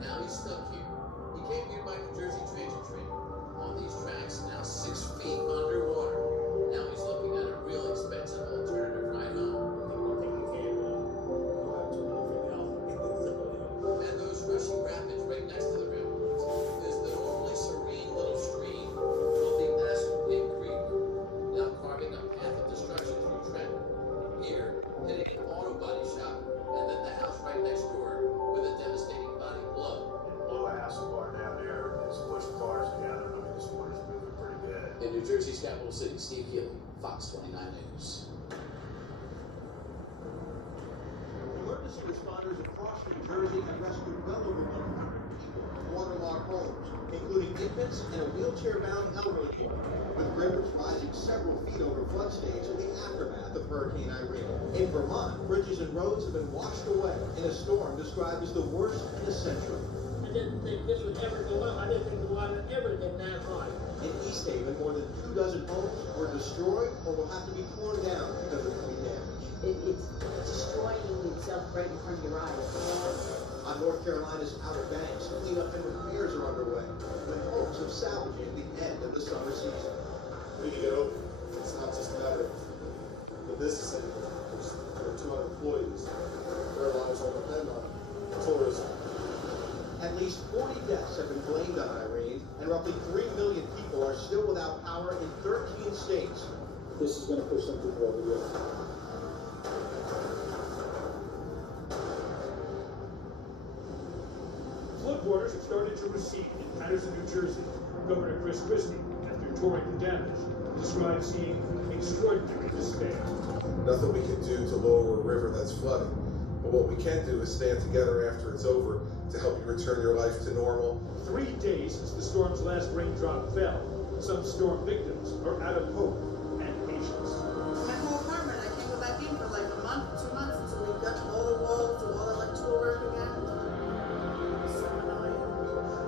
Now he's stuck here. He came here by New Jersey Transit train. On these tracks, now 6 feet underwater. Now he's looking at a real expensive alternative ride home. And those rushing rapids right next to the railroad is the normally serene little stream called the Aspen Creek, now carving a path of destruction through Trent. Here, hitting an auto body shop, and then the house right next door with a devastating body blow. Blow a acid bar down there, it's pushed cars together. I mean, this water's moving pretty good. In New Jersey's capital city, Steve Healy, Fox 29 News. Emergency responders across New Jersey have rescued well over 100 people from waterlogged homes, including infants and a wheelchair-bound elderly woman, with rivers rising several feet over flood stage in the aftermath of Hurricane Irene. In Vermont, bridges and roads have been washed away in a storm described as the worst in a century. I didn't think this would ever go up. I didn't think the water would ever get that high. In East Haven, more than 24 homes were destroyed or will have to be torn down because of heavy damage. It's destroying itself right in front of your eyes. On North Carolina's Outer Banks, cleanup and repairs are underway, with hopes of salvaging the end of the summer season. We need to get over it. It's not just a matter of the business anymore. There are 200 employees. Their lives all depend on tourism. At least 40 deaths have been blamed on Irene, and roughly 3 million people are still without power in 13 states. This is going to push some people over the edge. Floodwaters have started to recede in Paterson, New Jersey. Governor Chris Christie, after touring the damage, described seeing extraordinary despair. Nothing we can do to lower a river that's flooding. But what we can do is stand together after it's over to help you return your life to normal. 3 days since the storm's last raindrop fell, some storm victims are out of hope and patience. My whole apartment, I can't go back in for like a month, 2 months until we got all the walls, do all the electrical work again. So annoying.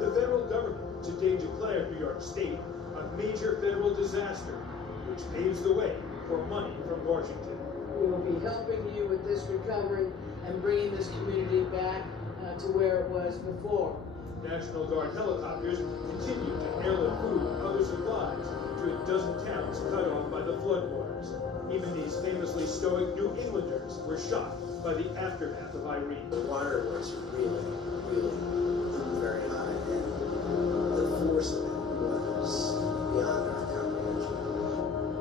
The federal government today declared New York State a major federal disaster, which paves the way for money from Washington. We will be helping you with this recovery and bringing this community back to where it was before. National Guard helicopters continue to airlift food and other supplies to a dozen towns cut off by the floodwaters. Even these famously stoic New Englanders were shocked by the aftermath of Irene. The water was really very high, and the force of it was beyond our comprehension.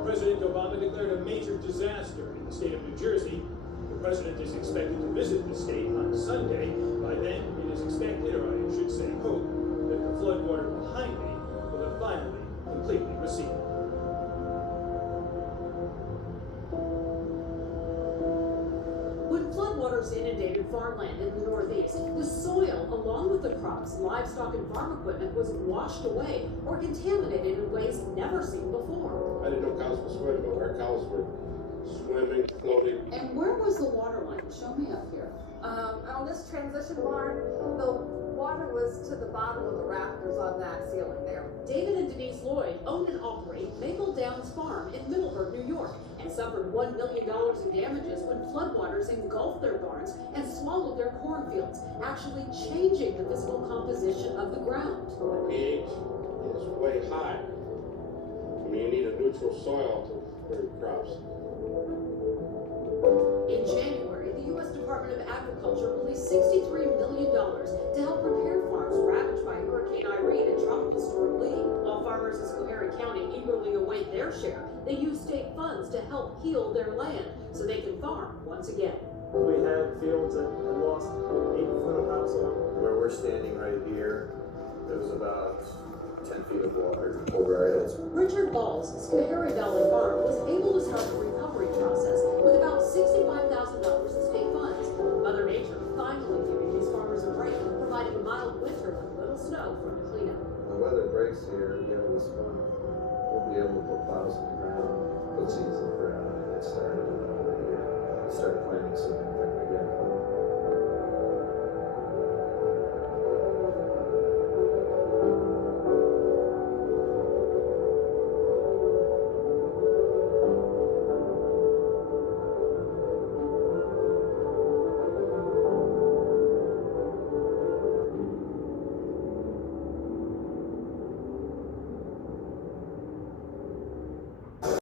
President Obama declared a major disaster in the state of New Jersey. The president is expected to visit the state on Sunday. By then, it is expected, or I should say hope, that the floodwater behind me will have finally completely receded. When floodwaters inundated farmland in the Northeast, the soil, along with the crops, livestock, and farm equipment, was washed away or contaminated in ways never seen before. I didn't know cows were swimming, but our cows were swimming, floating. And where was the water line? Show me up here. On this transition barn, the water was to the bottom of the rafters on that ceiling there. David and Denise Lloyd own and operate Maple Downs Farm in Middleburg, New York, and suffered $1 million in damages when floodwaters engulfed their barns and swallowed their cornfields, actually changing the physical composition of the ground. The pH is way high. I mean, you need a neutral soil to grow crops. In January, the U.S. Department of Agriculture released $63 million to help repair farms ravaged by Hurricane Irene and Tropical Storm Lee. While farmers in Schoharie County eagerly await their share, they use state funds to help heal their land so they can farm once again. We had fields that had lost 8 foot of topsoil. Where we're standing right here, there was about 10 feet of water over our heads. Richard Ball's Schoharie Valley Farm was able to start the recovery process with about $65,000 in state funds. Mother Nature finally giving these farmers a break, providing a mild winter with little snow from the cleanup. When the weather breaks here, we have this fun. We'll be able to put plows in the ground, put seeds in the ground, and get started in another year. Start planting some again.